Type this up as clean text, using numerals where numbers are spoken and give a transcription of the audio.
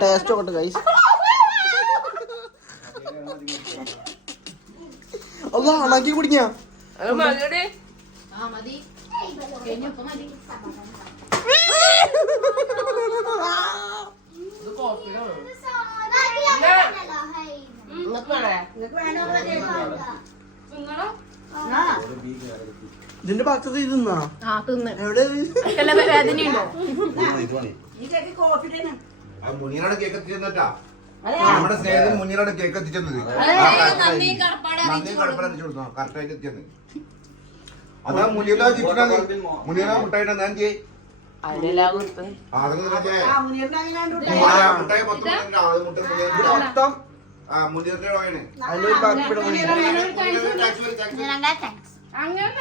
Taste നോക്കട്ടെ guys. അല്ല ആണാക്കി കുടിക്കാ. ഇതിന്റെ ഭക്ഷണം തിന്നാ എവിടെ മുനിയാണ് കേക്ക് എത്തിച്ചെന്നിട്ടാ. നമ്മുടെ സ്നേഹത്തിന് മുന്നിലാണ് കേക്ക് എത്തിച്ചെന്നത്. കറക്റ്റായിട്ട് എത്തിച്ചെന്ന്. അതാ മുനിയുടെ ഗിഫ്റ്റാണ്. മുനിയുടെ മുട്ടായിട്ട് ഞാൻ ചെയ്യേ മുട്ടായി മൊത്തം മുനിയുടെ ആണ്. അങ്ങനെ